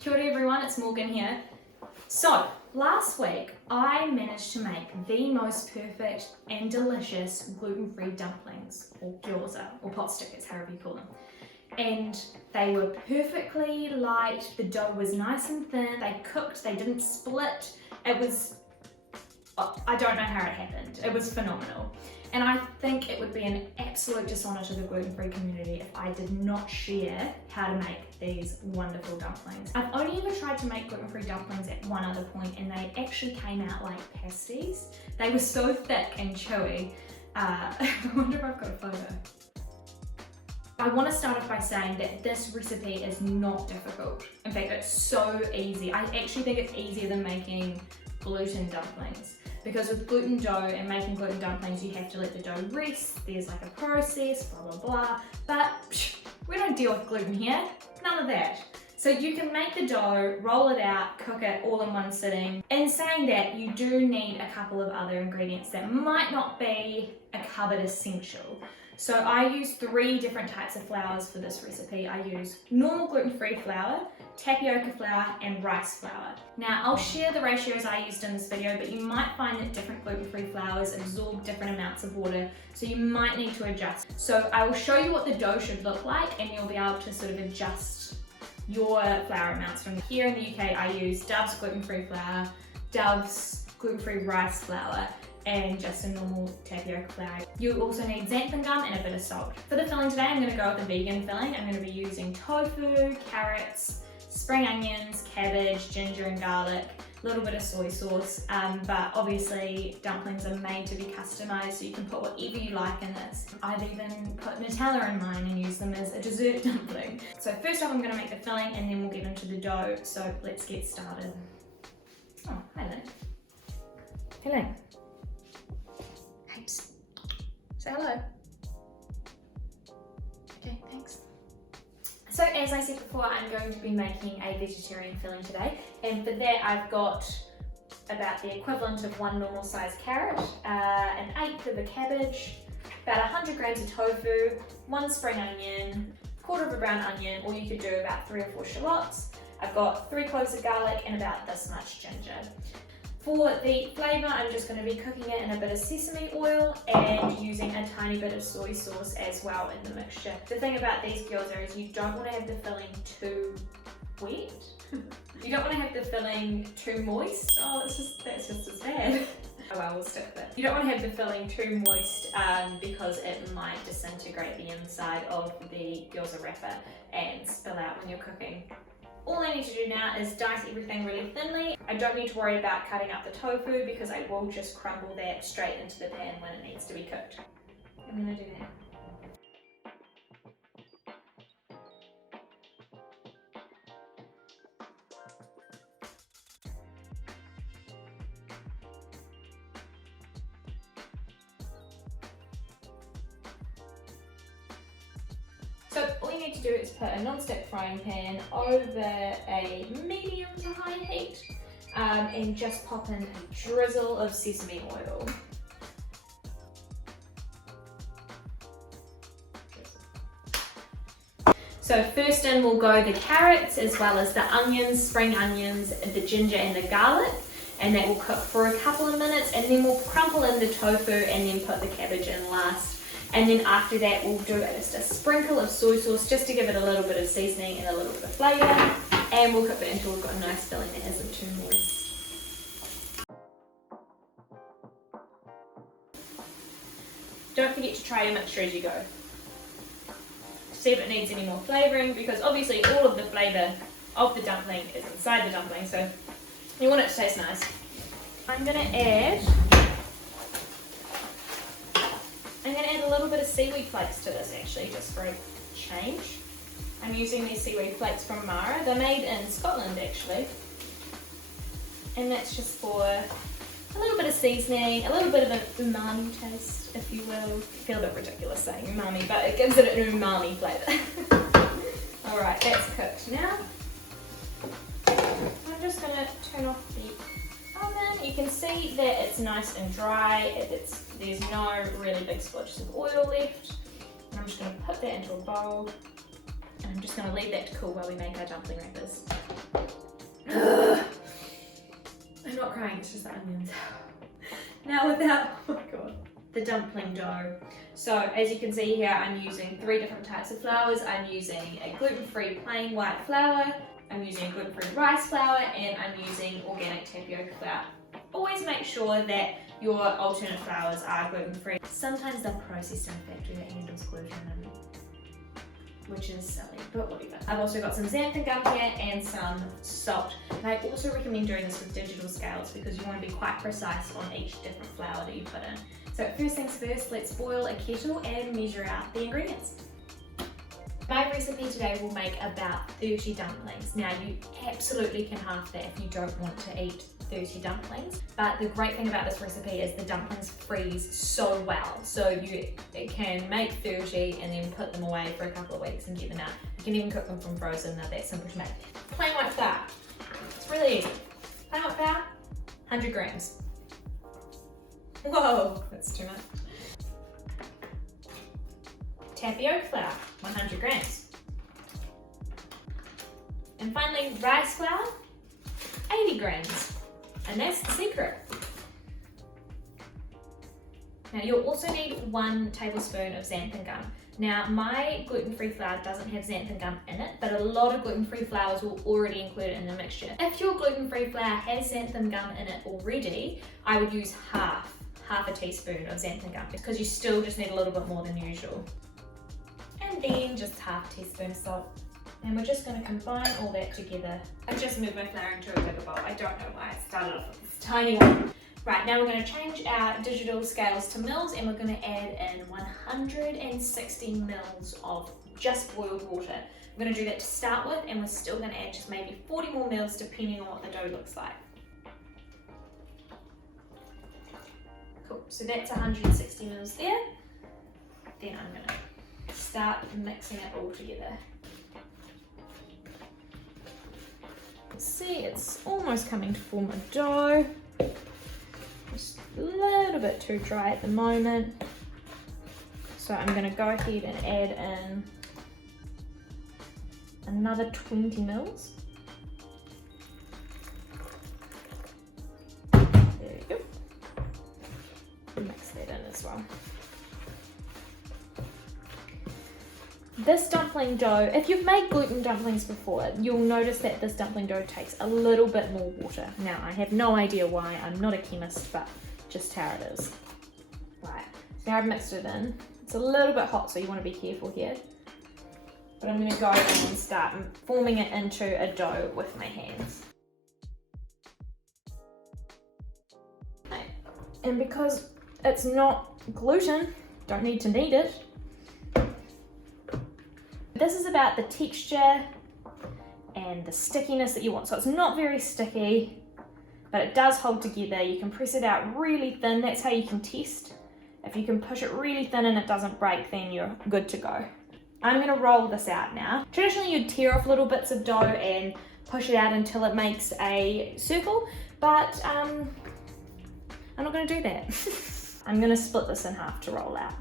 Kia ora everyone, it's Morgan here. So, last week I managed to make the most perfect and delicious gluten-free dumplings, or gyoza, or pot stickers, however you call them. And they were perfectly light, the dough was nice and thin, they cooked, they didn't split. It was, I don't know how it happened, it was phenomenal. And I think it would be an absolute dishonour to the gluten-free community if I did not share how to make these wonderful dumplings. I've only ever tried to make gluten-free dumplings at one other point and they actually came out like pasties. They were so thick and chewy. I wonder if I've got a photo. I want to start off by saying that this recipe is not difficult. In fact, it's so easy. I actually think it's easier than making gluten dumplings. Because with gluten dough and making gluten dumplings, you have to let the dough rest, there's like a process, blah, blah, blah. But we don't deal with gluten here, none of that. So you can make the dough, roll it out, cook it all in one sitting. In saying that, you do need a couple of other ingredients that might not be a cupboard essential. So I use 3 different types of flours for this recipe. I use normal gluten-free flour, tapioca flour, and rice flour. Now I'll share the ratios I used in this video, but you might find that different gluten-free flours absorb different amounts of water, so you might need to adjust. So I will show you what the dough should look like and you'll be able to sort of adjust your flour amounts from here. In the UK I use Dove's gluten-free flour, Dove's gluten-free rice flour, and just a normal tapioca flour. You also need xanthan gum and a bit of salt. For the filling today, I'm going to go with a vegan filling. I'm going to be using tofu, carrots, spring onions, cabbage, ginger and garlic, a little bit of soy sauce, but obviously dumplings are made to be customized, so you can put whatever you like in this. I've even put Nutella in mine and used them as a dessert dumpling. So first off I'm going to make the filling and then we'll get into the dough, so let's get started. Oh, hi Lynn. Hello. Say hello. Okay, thanks. So as I said before, I'm going to be making a vegetarian filling today, and for that I've got about the equivalent of 1 normal sized carrot, an 1/8 of a cabbage, about 100 grams of tofu, 1 spring onion, 1/4 of a brown onion, or you could do about 3 or 4 shallots. I've got 3 cloves of garlic and about this much ginger. For the flavour, I'm just going to be cooking it in a bit of sesame oil and using a tiny bit of soy sauce as well in the mixture. The thing about these gyoza is you don't want to have the filling too wet. You don't want to have the filling too moist. Oh, that's just as bad. Oh well, we'll stick with it. You don't want to have the filling too moist because it might disintegrate the inside of the gyoza wrapper and spill out when you're cooking. All I need to do now is dice everything really thinly. I don't need to worry about cutting up the tofu because I will just crumble that straight into the pan when it needs to be cooked. I'm going to do that. So all you need to do is put a non-stick frying pan over a medium to high heat and just pop in a drizzle of sesame oil. So first in will go the carrots as well as the onions, spring onions, the ginger and the garlic, and that will cook for a couple of minutes, and then we'll crumple in the tofu and then put the cabbage in last. And then after that we'll do just a sprinkle of soy sauce just to give it a little bit of seasoning and a little bit of flavour, and we'll cook it until we've got a nice filling that isn't too moist. Don't forget to try your mixture as you go. See if it needs any more flavouring, because obviously all of the flavour of the dumpling is inside the dumpling, so you want it to taste nice. I'm going to add a little bit of seaweed flakes to this actually, just for a change. I'm using these seaweed flakes from Mara. They're made in Scotland actually. And that's just for a little bit of seasoning, a little bit of an umami taste, if you will. I feel a bit ridiculous saying umami, but it gives it an umami flavour. Alright, that's cooked now. I'm just going to turn off the oven. You can see that it's nice and dry. There's no really big splotches of oil left. And I'm just going to put that into a bowl. And I'm just going to leave that to cool while we make our dumpling wrappers. it's just the onions. Now without, oh my god, the dumpling dough. So as you can see here, I'm using 3 different types of flours. I'm using a gluten-free plain white flour, I'm using gluten-free rice flour, and I'm using organic tapioca flour. Always make sure that your alternate flours are gluten-free. Sometimes they're processed in a factory that handles gluten, which is silly, but whatever. I've also got some xanthan gum here and some salt. And I also recommend doing this with digital scales because you want to be quite precise on each different flour that you put in. So first things first, let's boil a kettle and measure out the ingredients. My recipe today will make about 30 dumplings. Now you absolutely can half that if you don't want to eat 30 dumplings, but the great thing about this recipe is the dumplings freeze so well, so you can make 30 and then put them away for a couple of weeks and get them out. You can even cook them from frozen, they're that simple to make. Plain white flour, it's really easy. Plain white flour, 100 grams. Whoa, that's too much. Tapioca flour, 100 grams. And finally, rice flour, 80 grams. And that's the secret. Now you'll also need 1 tablespoon of xanthan gum. Now my gluten-free flour doesn't have xanthan gum in it, but a lot of gluten-free flours will already include it in the mixture. If your gluten-free flour has xanthan gum in it already, I would use half a teaspoon of xanthan gum because you still just need a little bit more than usual. And then just half teaspoon of salt. And we're just going to combine all that together. I've just moved my flour into a bigger bowl. I don't know why I started off with this tiny one. Right, now we're going to change our digital scales to mils and we're going to add in 160 mils of just boiled water. We're going to do that to start with, and we're still going to add just maybe 40 more mils depending on what the dough looks like. Cool, so that's 160 mils there. Then I'm going to start mixing it all together. See, it's almost coming to form a dough. Just a little bit too dry at the moment. So I'm going to go ahead and add in another 20 mils. There you go. Mix that in as well. This dumpling dough, if you've made gluten dumplings before, you'll notice that this dumpling dough takes a little bit more water. Now, I have no idea why, I'm not a chemist, but just how it is. Right, now I've mixed it in. It's a little bit hot, so you want to be careful here. But I'm going to go in and start forming it into a dough with my hands. And because it's not gluten, don't need to knead it. This is about the texture and the stickiness that you want. So it's not very sticky, but it does hold together. You can press it out really thin. That's how you can test. If you can push it really thin and it doesn't break, then you're good to go. I'm gonna roll this out now. Traditionally, you'd tear off little bits of dough and push it out until it makes a circle, but I'm not gonna do that. I'm gonna split this in half to roll out.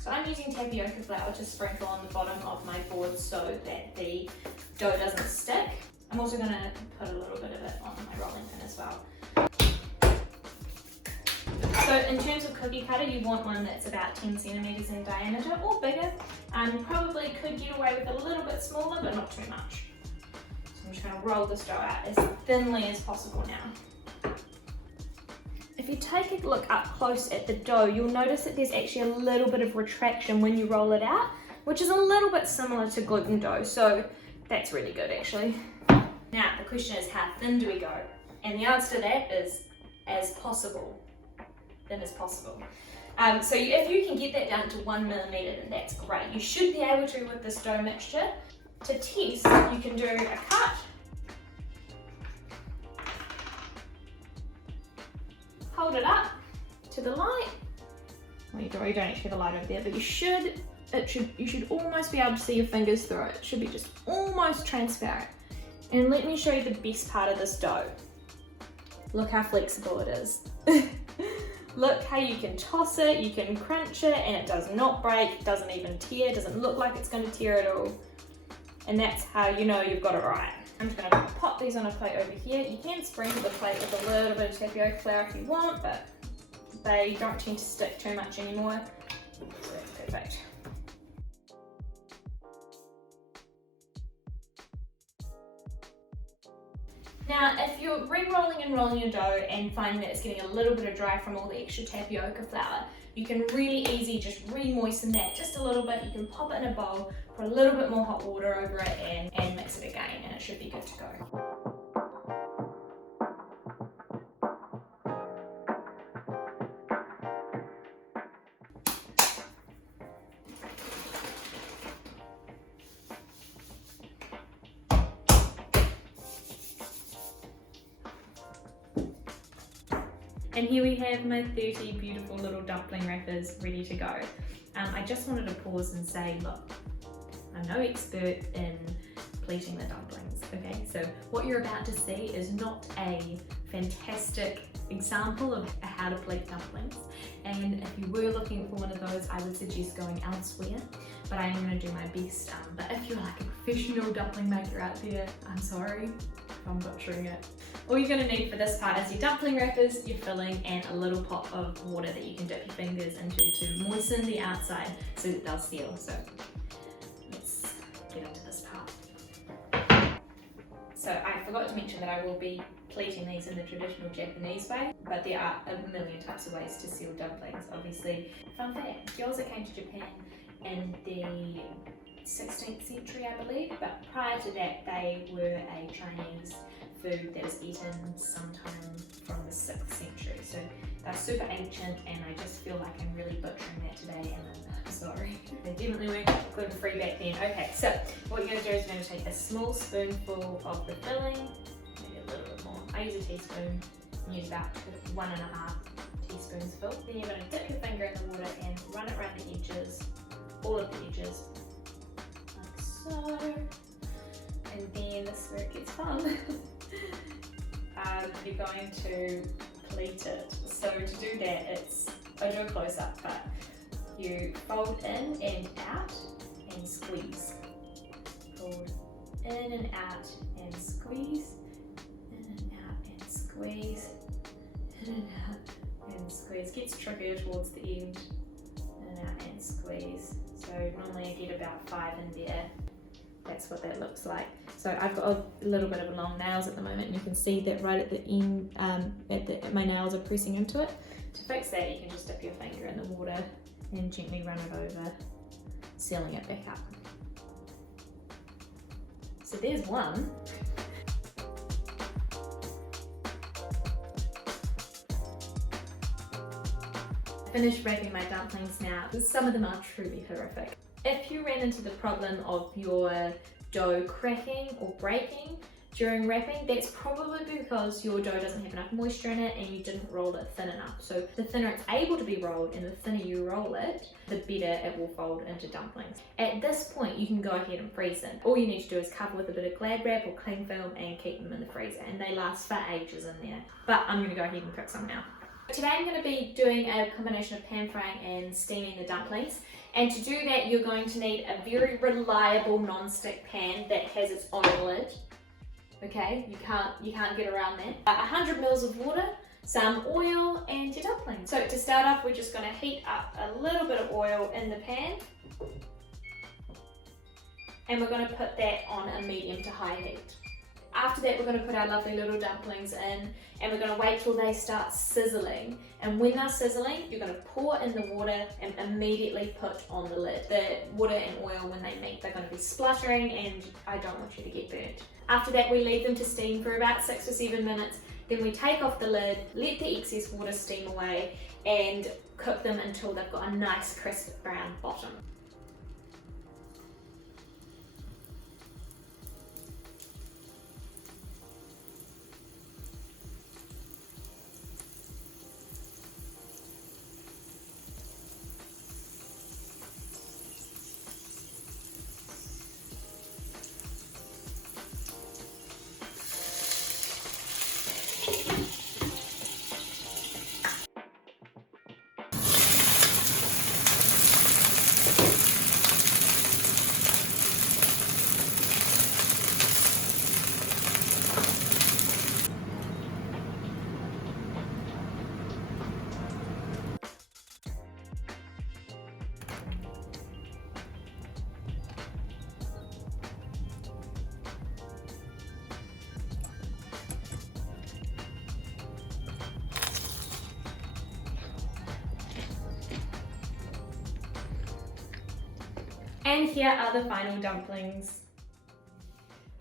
So I'm using tapioca flour to sprinkle on the bottom of my board so that the dough doesn't stick. I'm also going to put a little bit of it on my rolling pin as well. So in terms of cookie cutter, you want one that's about 10 centimeters in diameter or bigger. You probably could get away with a little bit smaller, but not too much. So I'm just going to roll this dough out as thinly as possible now. If you take a look up close at the dough, you'll notice that there's actually a little bit of retraction when you roll it out, which is a little bit similar to gluten dough, so that's really good actually. Now the question is, how thin do we go? And the answer to that is as possible, thin as possible. So if you can get that down to 1 millimeter, then that's great. You should be able to with this dough mixture. To test, you can do a cut. Hold it up to the light. Well, you don't actually have the light over there, but you should almost be able to see your fingers through it. It should be just almost transparent. And let me show you the best part of this dough. Look how flexible it is. Look how you can toss it, you can crunch it, and it does not break, it doesn't even tear, it doesn't look like it's going to tear at all. And that's how you know you've got it right. I'm just going to pop these on a plate over here. You can sprinkle the plate with a little bit of tapioca flour if you want, but they don't tend to stick too much anymore, so that's perfect. Now, if you're re-rolling and rolling your dough and finding that it's getting a little bit of dry from all the extra tapioca flour, you can really easy just re-moisten that just a little bit. You can pop it in a bowl, put a little bit more hot water over it and mix it again, and it should be good to go. And here we have my 30 beautiful little dumpling wrappers ready to go. I just wanted to pause and say, look, I'm no expert in pleating the dumplings, okay? So what you're about to see is not a fantastic example of how to plate dumplings. And if you were looking for one of those, I would suggest going elsewhere, but I am going to do my best. But if you're like a professional dumpling maker out there, I'm sorry if I'm butchering it. All you're going to need for this part is your dumpling wrappers, your filling, and a little pot of water that you can dip your fingers into to moisten the outside so that they'll seal. So let's get into this part. So I forgot to mention that I will be pleating these in the traditional Japanese way, but there are a million types of ways to seal dumplings, obviously. Fun fact, gyoza came to Japan in the 16th century, I believe, but prior to that they were a Chinese food that was eaten sometime from the 6th century. So they're super ancient, and I just feel like I'm really butchering that today, and I'm sorry. They definitely weren't gluten-free back then. Okay, so what you're going to do is you're going to take a small spoonful of the filling, maybe a little bit more. I use a teaspoon, you use about 1.5 teaspoons full. Then you're going to dip your finger in the water and run it around the edges, all of the edges, like so. And then this is where it gets fun. You're going to pleat it. So to do that, I do a close-up, but you fold in and out and squeeze. Fold in and out and squeeze. In and out and squeeze. In and out and squeeze. Gets trickier towards the end. In and out and squeeze. So normally I get about 5 in there. That's what that looks like. So I've got a little bit of long nails at the moment, and you can see that right at the end, my nails are pressing into it. To fix that, you can just dip your finger in the water and gently run it over, sealing it back up. So there's one. Finished wrapping my dumplings now. Some of them are truly horrific. If you ran into the problem of your dough cracking or breaking during wrapping, that's probably because your dough doesn't have enough moisture in it and you didn't roll it thin enough. So the thinner it's able to be rolled and the thinner you roll it, the better it will fold into dumplings. At this point, you can go ahead and freeze them. All you need to do is cover with a bit of Glad wrap or cling film and keep them in the freezer, and they last for ages in there. But I'm going to go ahead and cook some now. Today I'm going to be doing a combination of pan frying and steaming the dumplings, and to do that you're going to need a very reliable non-stick pan that has its own lid. Okay, you can't get around that. 100 mils of water, some oil, and your dumplings. So to start off, we're just going to heat up a little bit of oil in the pan, and we're going to put that on a medium to high heat. After that, we're going to put our lovely little dumplings in, and we're going to wait till they start sizzling. And when they're sizzling, you're going to pour in the water and immediately put on the lid. The water and oil, when they meet, they're going to be spluttering, and I don't want you to get burnt. After that, we leave them to steam for about 6 or 7 minutes. Then we take off the lid, let the excess water steam away, and cook them until they've got a nice crisp brown bottom. And here are the final dumplings.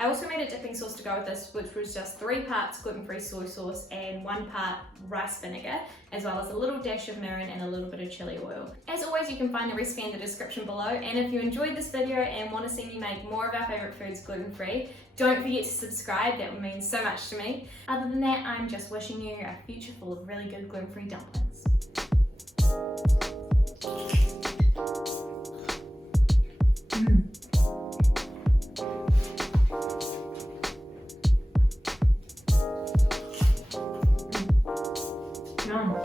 I also made a dipping sauce to go with this, which was just 3 parts gluten-free soy sauce and 1 part rice vinegar, as well as a little dash of mirin and a little bit of chili oil. As always, you can find the recipe in the description below, and if you enjoyed this video and want to see me make more of our favourite foods gluten-free, don't forget to subscribe, that would mean so much to me. Other than that, I'm just wishing you a future full of really good gluten-free dumplings. Yum.